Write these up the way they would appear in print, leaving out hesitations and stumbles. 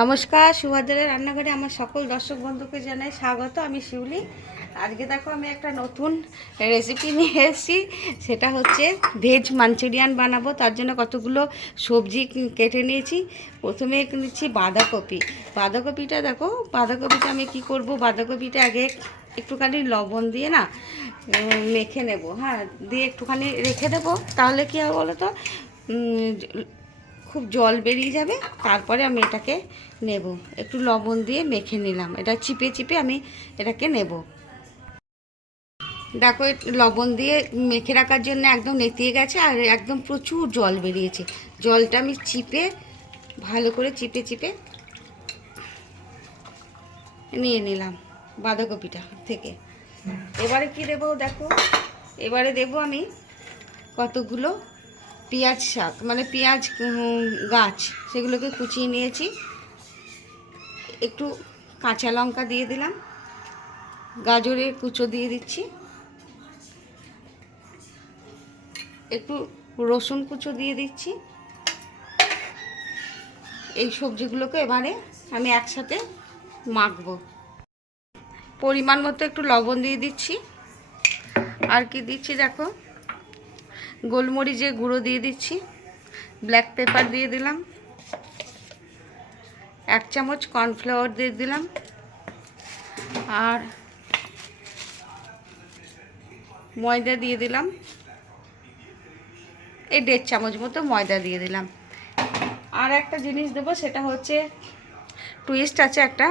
নমস্কার, সুভাদ্রের রান্নাঘরে আমার সকল দর্শক বন্ধুকে জানাই স্বাগত। আমি শিউলি। আজকে দেখো আমি একটা নতুন রেসিপি নিয়ে এসেছি। সেটা হচ্ছে ভেজ মাঞ্চুরিয়ান বানাবো। তার জন্য কতগুলো সবজি কেটে নিয়েছি। প্রথমে নিচ্ছি বাঁধাকপি। বাঁধাকপিটা দেখো, বাঁধাকপিটা আমি কি করব, বাঁধাকপিটা আগে একটুখানি লবণ দিয়ে না মেখে নেব। হ্যাঁ, দিয়ে একটুখানি রেখে দেবো। তাহলে কী হবে বলো তো, খুব জল বেরিয়ে যাবে। তারপরে আমি এটাকে নেব। একটু লবণ দিয়ে মেখে নিলাম। এটা চিপে চিপে আমি এটাকে নেব। দেখো, লবণ দিয়ে মেখে রাখার জন্য একদম নেতিয়ে গেছে আর একদম প্রচুর জল বেরিয়েছে। জলটা আমি চিপে ভালো করে চিপে চিপে নিয়ে নিলাম বাঁধাকপিটা থেকে। এবারে কি দেবো দেখো, এবারে দেবো আমি কতগুলো পেঁয়াজ শাক, মানে পেঁয়াজ গাছ, সেগুলোকে কুচিয়ে নিয়েছি। একটু কাঁচা লঙ্কা দিয়ে দিলাম, গাজরের কুচো দিয়ে দিচ্ছি, একটু রসুন কুচো দিয়ে দিচ্ছি। এই সবজিগুলোকে এবারে আমি একসাথে মাখবো। পরিমাণ মতো একটু লবণ দিয়ে দিচ্ছি। আর কি দিচ্ছি দেখো, গোলমরিচের গুঁড়ো দিয়ে দিচ্ছি, ব্ল্যাক পেপার দিয়ে দিলাম, 1 চামচ কর্নফ্লাওয়ার দিয়ে দিলাম, আর ময়দা দিয়ে দিলাম, এই 1.5 চামচ মতো ময়দা দিয়ে দিলাম। আর একটা জিনিস দেবো, সেটা হচ্ছে টুইস্ট আছে একটা।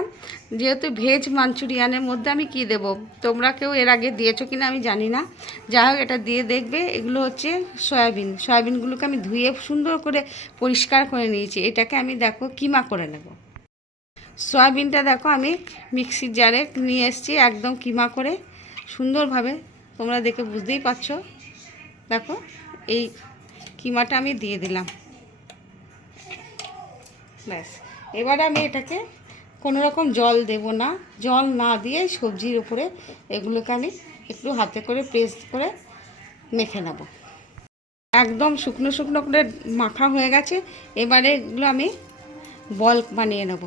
যেহেতু ভেজ মাঞ্চুরিয়ানের মধ্যে আমি কি দেব, তোমরা কেউ এর আগে দিয়েছো কিনা আমি জানি না, যাই হোক এটা দিয়ে দেখবে। এগুলো হচ্ছে সয়াবিনগুলোকে আমি ধুয়ে সুন্দর করে পরিষ্কার করে নিয়েছি। এটাকে আমি দেখো কিমা করে নেব। সয়াবিনটা দেখো আমি মিক্সির জারে নিয়ে এসেছি, একদম কিমা করে সুন্দরভাবে। তোমরা দেখে বুঝতেই পারছো। দেখো, এই কিমাটা আমি দিয়ে দিলাম। ব্যাস, এবারে আমি এটাকে কোনো রকম জল দেব না। জল না দিয়ে সবজির উপরে এগুলোকে আমি একটু হাতে করে প্রেস করে মেখে নেব। একদম শুকনো শুকনো করে মাখা হয়ে গেছে। এবারে এগুলো আমি বল বানিয়ে নেব।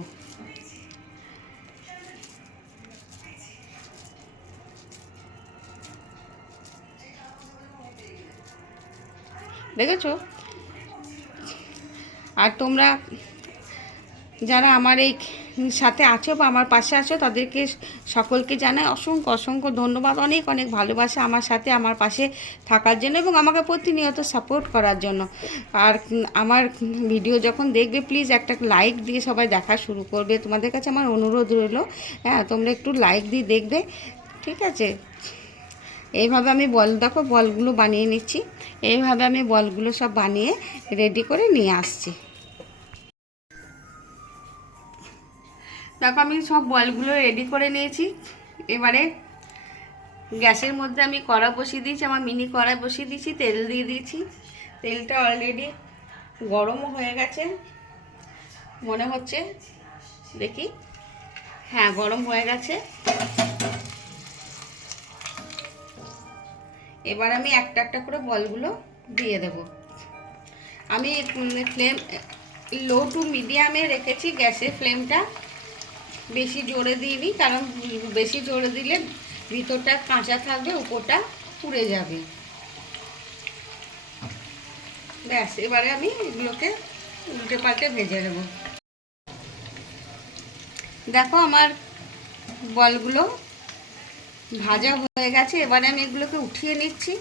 দেখেছো? আর তোমরা যারা আমার এই সাথে আছো বা আমার পাশে আছো, তাদেরকে সকলকে জানাই অসংখ্য অসংখ্য ধন্যবাদ। অনেক অনেক ভালোবাসা আমার সাথে, আমার পাশে থাকার জন্য এবং আমাকে প্রতিনিয়ত সাপোর্ট করার জন্য। আর আমার ভিডিও যখন দেখবে, প্লিজ একটা লাইক দিয়ে সবাই দেখা শুরু করবে। তোমাদের কাছে আমার অনুরোধ রইল, হ্যাঁ, তোমরা একটু লাইক দিয়ে দেখবে, ঠিক আছে? এইভাবে আমি দেখো বলগুলো বানিয়ে নিচ্ছি। এইভাবে আমি বলগুলো সব বানিয়ে রেডি করে নিয়ে আসছি। দেখো, আমি সব বলগুলো রেডি করে নিয়েছি। এবারে গ্যাসের মধ্যে আমি কড়া বসিয়ে দিয়েছি, আমার মিনি কড়াই বসিয়ে দিয়েছি, তেল দিয়ে দিয়েছি। তেলটা অলরেডি গরমও হয়ে গেছে মনে হচ্ছে, দেখি। হ্যাঁ, গরম হয়ে গেছে। এবার আমি একটা একটা করে বলগুলো দিয়ে দেব। আমি ফ্লেম লো টু মিডিয়ামে রেখেছি গ্যাসের ফ্লেমটা, বেশি জোরে দিইনি, কারণ বেশি জোরে দিলে ভিতরটা কাঁচা থাকবে, উপরটা পুড়ে যাবে। ব্যাস, এবারে আমি এগুলোকে উল্টে পাল্টে ভেজে নেব। দেখো, আমার বলগুলো ভাজা হয়ে গেছে। এবারে আমি এগুলোকে উঠিয়ে নিচ্ছি।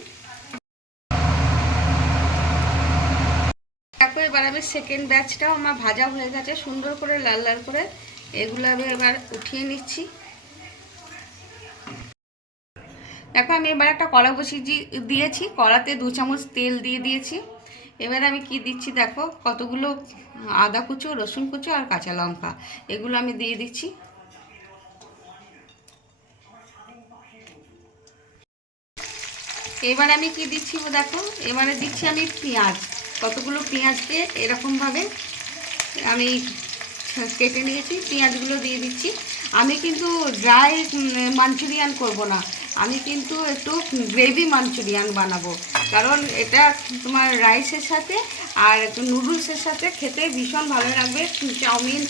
দেখো, এবার আমি সেকেন্ড ব্যাচটাও আমার ভাজা হয়ে গেছে সুন্দর করে, লাল লাল করে। এগুলো আমি এবার উঠিয়ে নিচ্ছি। দেখো, আমি এবার একটা কড়া বসিয়ে দিয়েছি, কড়াতে 2 চামচ তেল দিয়ে দিয়েছি। এবার আমি কি দিচ্ছি দেখো, কতগুলো আদা কুচো, রসুন কুচো আর কাঁচা লঙ্কা, এগুলো আমি দিয়ে দিচ্ছি। এবার আমি কি দিচ্ছি দেখো, এবারে দিচ্ছি আমি পেঁয়াজ। কতগুলো পেঁয়াজকে এরকমভাবে আমি কেটে নিয়েছি, পেঁয়াজগুলো দিয়ে দিচ্ছি। আমি কিন্তু ড্রাই মাঞ্চুরিয়ান করব না, আমি কিন্তু একটু গ্রেভি মাঞ্চুরিয়ান বানাবো। কারণ এটা তোমার রাইসের সাথে আর একটু নুডলসের সাথে খেতে ভীষণ ভালো লাগবে। চাউমিন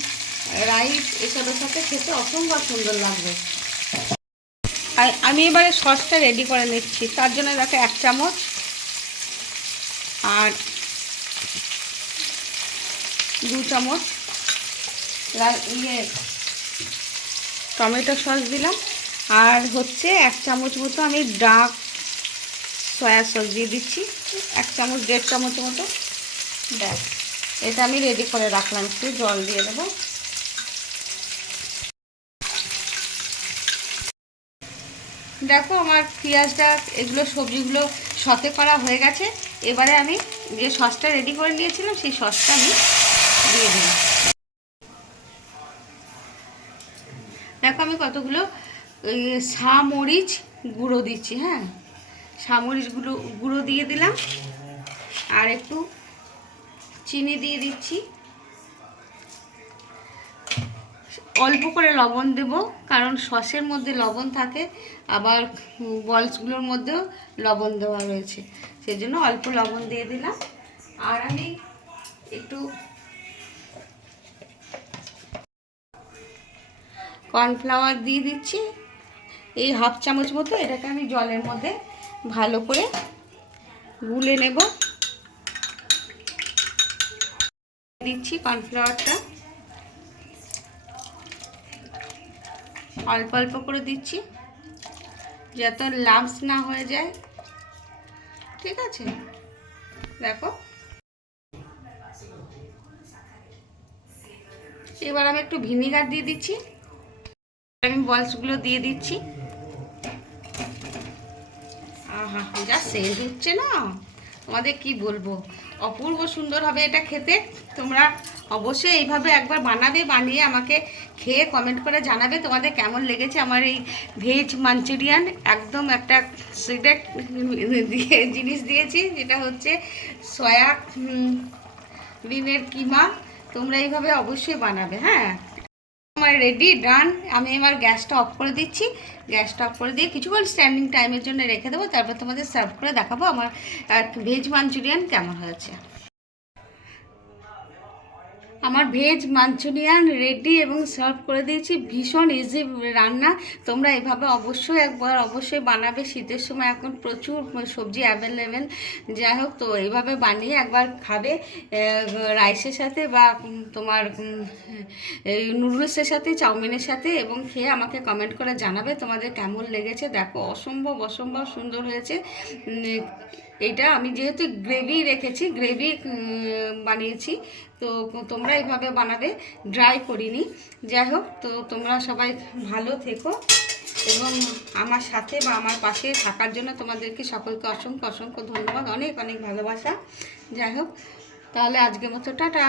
রাইস এসবের সাথে খেতে অসম্ভব সুন্দর লাগবে। আর আমি এবারে সসটা রেডি করে নিচ্ছি। তার জন্য দেখো 1 চামচ আর 2 চামচ টমেটো সস দিলাম, আর হচ্ছে 1 চামচ মতো আমি ডার্ক সয়া সস দিয়ে দিচ্ছি, 1 চামচ 1.5 চামচ মতো। ব্যাস, এটা আমি রেডি করে রাখলাম। একটু জল দিয়ে দেবো। দেখো আমার পেঁয়াজটা, এগুলো সবজিগুলো সতে করা হয়ে গেছে। এবারে আমি যে সসটা রেডি করে নিয়েছিলাম সেই সসটা আমি দিয়ে দিলাম। দেখো আমি কতগুলো সামরিচ গুঁড়ো দিচ্ছি। হ্যাঁ, সামরিচ গুঁড়ো দিয়ে দিলাম, আর একটু চিনি দিয়ে দিচ্ছি। অল্প করে লবণ দেব, কারণ সসের মধ্যে লবণ থাকে, আবার বলসগুলোর মধ্যেও লবণ দেওয়া রয়েছে, সেই জন্য অল্প লবণ দিয়ে দিলাম। আর আমি একটু কর্নফ্লাওয়ার দিয়ে দিচ্ছি, এই 1/2 চামচ মতো। এটাকে আমি জলের মধ্যে ভালো করে গুলে নেব। দিচ্ছি কর্নফ্লাওয়ারটা, অল্প অল্প করে দিচ্ছি যাতে লাম্পস না হয়ে যায়। ঠিক আছে, দেখো এবার আমি একটু ভিনিগার দিয়ে দিচ্ছি। আমি বলসগুলো দিয়ে দিচ্ছি। আহা, যা সেন্ট হচ্ছে না, তোমাদের কি বলবো, অপূর্ব সুন্দর হবে এটা খেতে। তোমরা অবশ্যই এইভাবে একবার বানাবে, বানিয়ে আমাকে খেয়ে কমেন্ট করে জানাবে তোমাদের কেমন লেগেছে আমার এই ভেজ মাঞ্চুরিয়ান। একদম একটা সিক্রেট জিনিস দিয়েছি, যেটা হচ্ছে সয়াবিনের কিমা। তোমরা এইভাবে অবশ্যই বানাবে। হ্যাঁ, আমার রেডি, ডান। আমি আমার গ্যাসটা অফ করে দিচ্ছি। গ্যাসটা অফ করে দিয়ে কিছুক্ষণ স্ট্যান্ডিং টাইমের জন্য রেখে দেবো, তারপর তোমাদের সার্ভ করে দেখাবো আমার ভেজ মাঞ্চুরিয়ান কেমন হয়েছে। আমার ভেজ মাঞ্চুরিয়ান রেডি এবং সার্ভ করে দিয়েছি। ভীষণ ইজি রান্না, তোমরা এভাবে অবশ্যই একবার অবশ্যই বানাবে। শীতের সময় এখন প্রচুর সবজি অ্যাভেলেবেল। যাই হোক, তো এইভাবে বানিয়ে একবার খাবে রাইসের সাথে বা তোমার নুডলসের সাথে, চাউমিনের সাথে, এবং খেয়ে আমাকে কমেন্ট করে জানাবে তোমাদের কেমন লেগেছে। দেখো অসম্ভব অসম্ভব সুন্দর হয়েছে। এইটা আমি যেহেতু গ্রেভি রেখেছি, গ্রেভি বানিয়েছি, তো তোমরা এইভাবে বানাবে, ড্রাই করিনি। যাই হোক, তো তোমরা সবাই ভালো থেকো এবং আমার সাথে বা আমার পাশে থাকার জন্য তোমাদেরকে সকলকে অসংখ্য অসংখ্য ধন্যবাদ, অনেক অনেক ভালোবাসা। যাই হোক, তাহলে আজকের মতো টাটা।